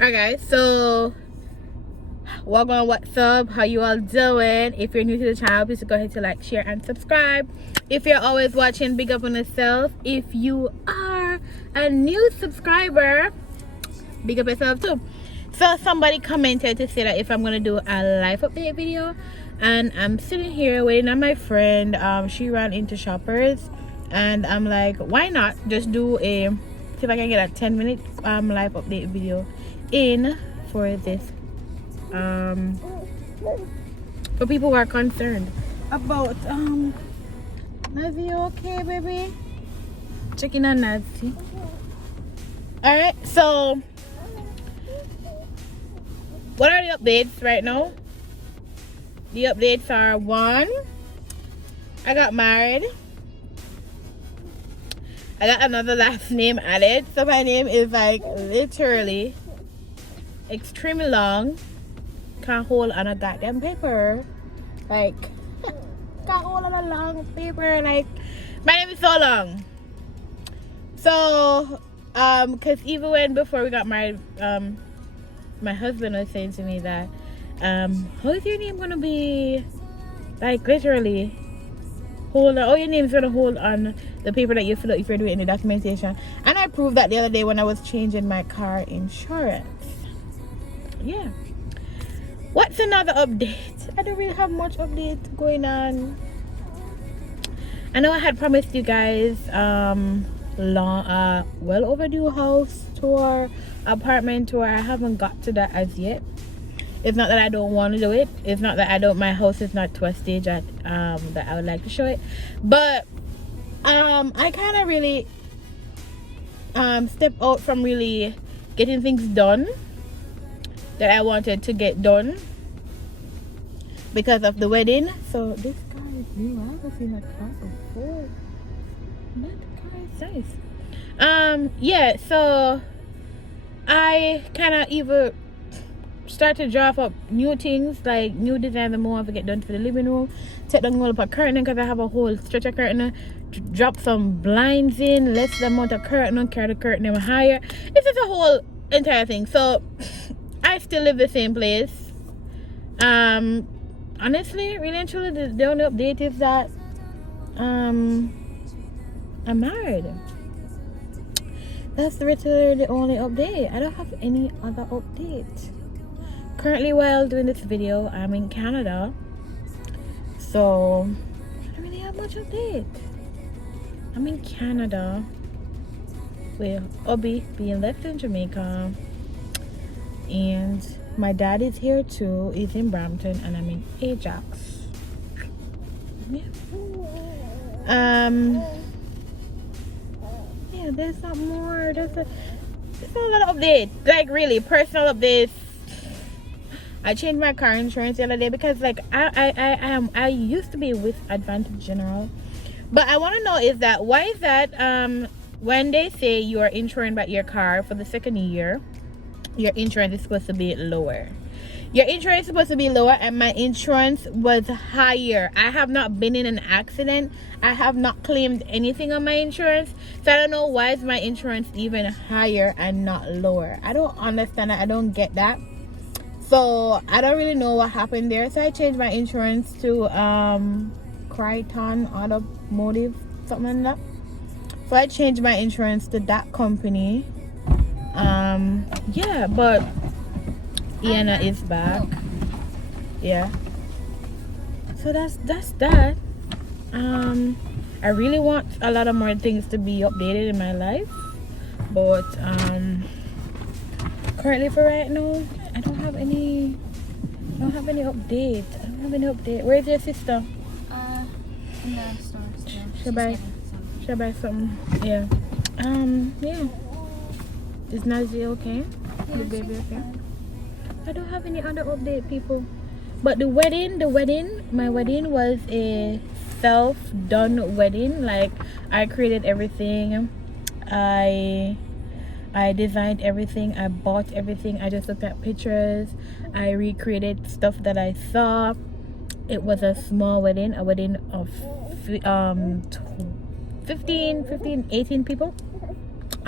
Alright guys, so welcome, what's up, how you all doing? If you're new to the channel, please go ahead to like, share and subscribe. If you're always watching, big up on yourself. If you are a new subscriber, big up yourself too. So somebody commented to say that if I'm gonna do a life update video, and I'm sitting here waiting on my friend. She ran into Shoppers and I'm like, why not just do a, see if I can get a 10-minute life update video in for this for people who are concerned about Nazi. You okay, baby? Checking on Nazi. Alright, so what are the updates right now? The updates are: 1, I got married. I got another last name added, so my name is like literally extremely long. Can't hold on a goddamn paper. Like, can't hold on a long paper. Like, my name is so long. So, cause even when before we got married, my husband was saying to me that, how is your name gonna be? Like literally, hold on. Oh, your name's gonna hold on the paper that you fill out if you're doing the documentation. And I proved that the other day when I was changing my car insurance. Yeah. What's another update? I don't really have much update going on. I know I had promised you guys well overdue house tour, apartment tour. I haven't got to that as yet. It's not that I don't want to do it. It's not that I don't, my house is not to a stage that I would like to show it. But I kind of really step out from really getting things done that I wanted to get done because of the wedding. So this car is new. I haven't seen that car before. That car is nice. Yeah, so I kind of either start to draft up new things, like new designs and more to get done for the living room. Take down all of a curtain because I have a whole stretch of curtain. Drop some blinds in, less the amount of curtain, carry the curtain even higher. It's just a whole entire thing. So I still live the same place. Honestly, really and truly, the only update is that I'm married. That's literally the only update. I don't have any other update. Currently, while doing this video, I'm in Canada, so I don't really have much update. I'm in Canada with Obi being left in Jamaica, and my dad is here too. He's in Brampton, and I'm in Ajax. Yeah. Yeah, there's not more. There's a lot of updates. Like really personal updates. I changed my car insurance the other day because like I used to be with Advantage General, but I want to know is that why is that when they say you are insuring about your car for the second year, your insurance is supposed to be lower. Your insurance is supposed to be lower, and my insurance was higher. I have not been in an accident. I have not claimed anything on my insurance, so I don't know why is my insurance even higher and not lower. I don't understand that. I don't get that. So I don't really know what happened there. So I changed my insurance to Crichton Automotive, something like that. So I changed my insurance to that company. Yeah, but Iana is back. Yeah. So that's that. I really want a lot of more things to be updated in my life, but currently for right now, I don't have any update. Where's your sister? In the store. Should I buy something? Yeah. Yeah. Is Nazi okay? Yeah, The baby she's okay? fine. I don't have any other update, people. But the wedding, my wedding was a self-done wedding. Like I created everything. I designed everything. I bought everything. I just looked at pictures. I recreated stuff that I saw. It was a small wedding, a wedding of 18 people.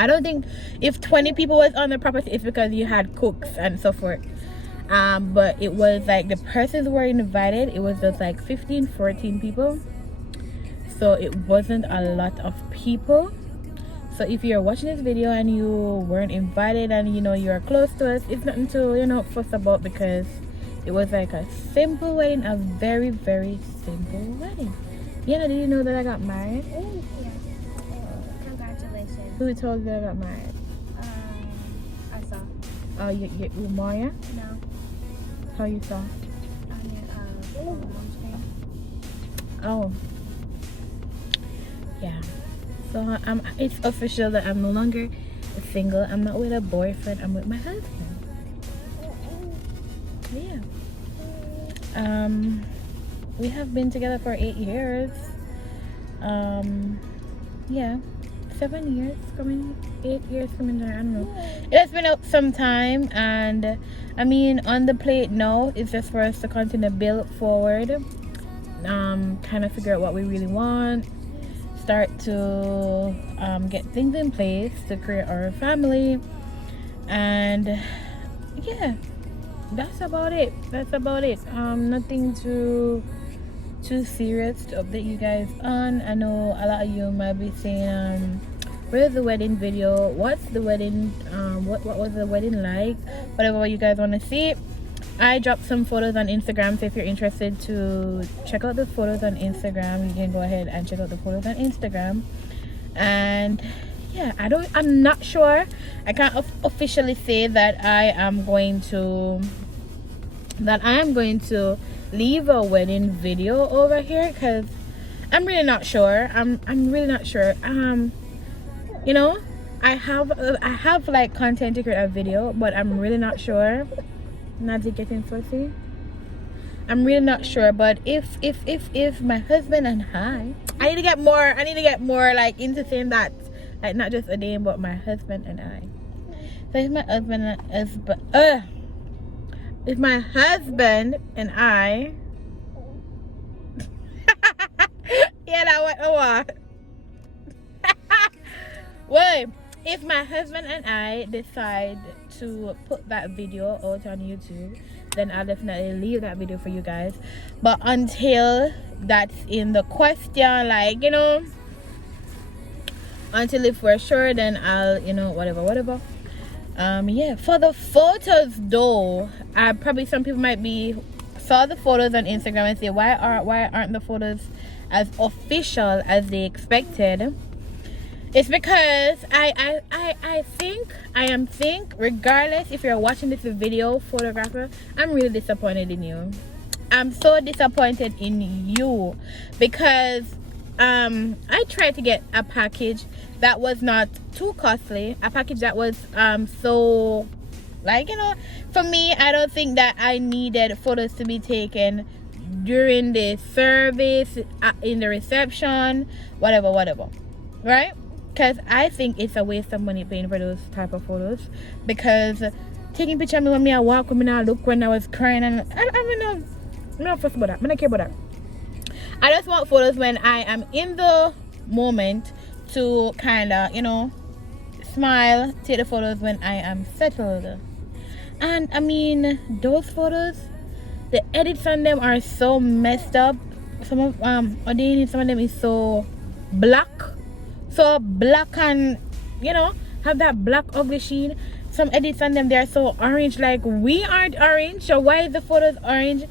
I don't think if 20 people was on the property, it's because you had cooks and so forth. But it was like the persons were invited. It was just like 15, 14 people. So it wasn't a lot of people. So if you're watching this video and you weren't invited and you know you're close to us, it's nothing to, you know, fuss about, because it was like a simple wedding, a very, very simple wedding. Did you know that I got married? Yes. Congratulations. Who told you that I got married? I saw. Oh, you Maria? No. How you saw? On your home screen. Oh. Yeah. So it's official that I'm no longer single. I'm not with a boyfriend. I'm with my husband. Yeah. We have been together for 8 years. Yeah. 7 years coming, 8 years coming there. I don't know. It has been up some time, and I mean, on the plate now, it's just for us to continue to build forward. Kind of figure out what we really want. Start to get things in place to create our family, and yeah, that's about it. Nothing too serious to update you guys on. I know a lot of you might be saying, where's the wedding video, what's the wedding, what was the wedding like, whatever you guys want to see. I dropped some photos on Instagram, so if you're interested to check out the photos on Instagram, you can go ahead and check out the photos on Instagram. And yeah, I'm not sure. I can't officially say that I am going to leave a wedding video over here, because I'm really not sure. I'm really not sure. You know, I have like content to create a video, but I'm really not sure. Nazi getting fussy. I'm really not sure, but if my husband and I need to get more like into saying that, like not just a name, but my husband and I. So if my husband and I yeah, that went a lot. Well, if my husband and I decide to put that video out on YouTube, then I'll definitely leave that video for you guys. But until that's in the question, like, you know, until if we're sure, then I'll, you know, whatever. Yeah, for the photos though, probably some people might be saw the photos on Instagram and say, why aren't the photos as official as they expected? It's because I think regardless if you're watching this video, photographer, I'm really disappointed in you. I'm so disappointed in you, because I tried to get a package that was not too costly, a package that was so, like, you know, for me, I don't think that I needed photos to be taken during the service, in the reception, whatever, right? Because I think it's a waste of money paying for those type of photos, because taking picture of me when I walk, when I look, when I was crying, and I'm not fussed about that. I don't care about that. I just want photos when I am in the moment to kind of, you know, smile, take the photos when I am settled. And I mean, those photos, the edits on them are so messed up. Some of them is so black, and, you know, have that black ugly sheen. Some edits on them, they're so orange, like we aren't orange. So why is the photos orange?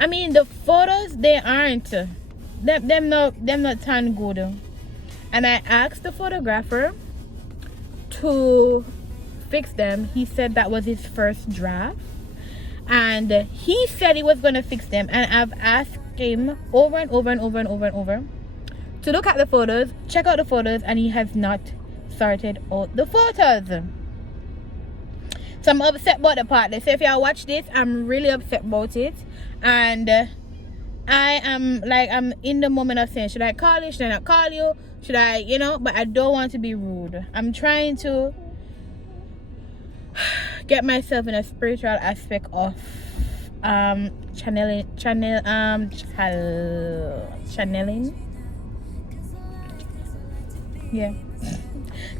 I mean, the photos, they aren't, them not tan good. And I asked the photographer to fix them. He said that was his first draft, and he said he was gonna fix them, and I've asked him over and over to look at the photos, check out the photos, and he has not sorted out the photos. So I'm upset about the part. So if y'all watch this, I'm really upset about it, and I am like, I'm in the moment of saying, should I call you, should I not call you, should I, you know, but I don't want to be rude. I'm trying to get myself in a spiritual aspect of channeling,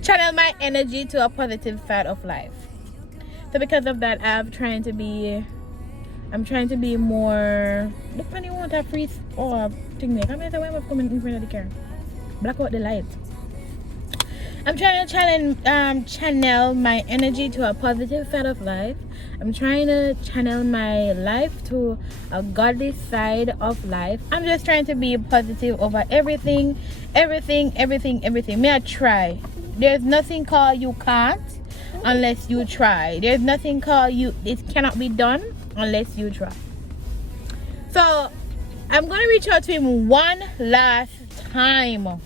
channel my energy to a positive side of life. So because of that, I'm trying to be more. The funny one to freeze or thing there. Come here, why am I coming in front of the car? Black out the light. I'm trying to channel my energy to a positive side of life. I'm trying to channel my life to a godly side of life. I'm just trying to be positive over everything. May I try? There's nothing called you can't unless you try. There's nothing called it cannot be done unless you try. So I'm gonna reach out to him one last time.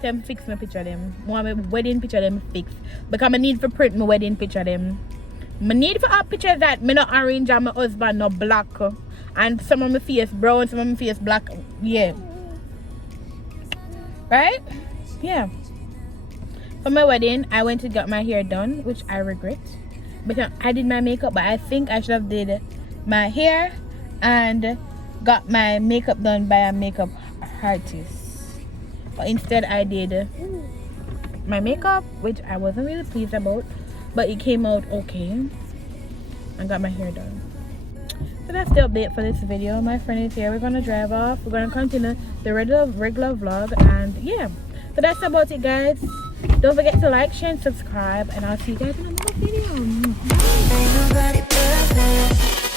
Them fix my picture them. Want my wedding picture them fix. Because I need to print my wedding picture them. I need to have pictures that me not orange and my husband not black. And some of my face brown, some of my face black. Yeah. Right? Yeah. For my wedding, I went to get my hair done, which I regret. But I did my makeup, but I think I should have did my hair and got my makeup done by a makeup artist. But instead I did my makeup, which I wasn't really pleased about, but it came out okay. I got my hair done. So that's the update for this video. My friend is here. We're gonna drive off. We're gonna continue the regular vlog, and yeah. So that's about it, guys. Don't forget to like, share, and subscribe, and I'll see you guys in another video. Ain't nobody perfect.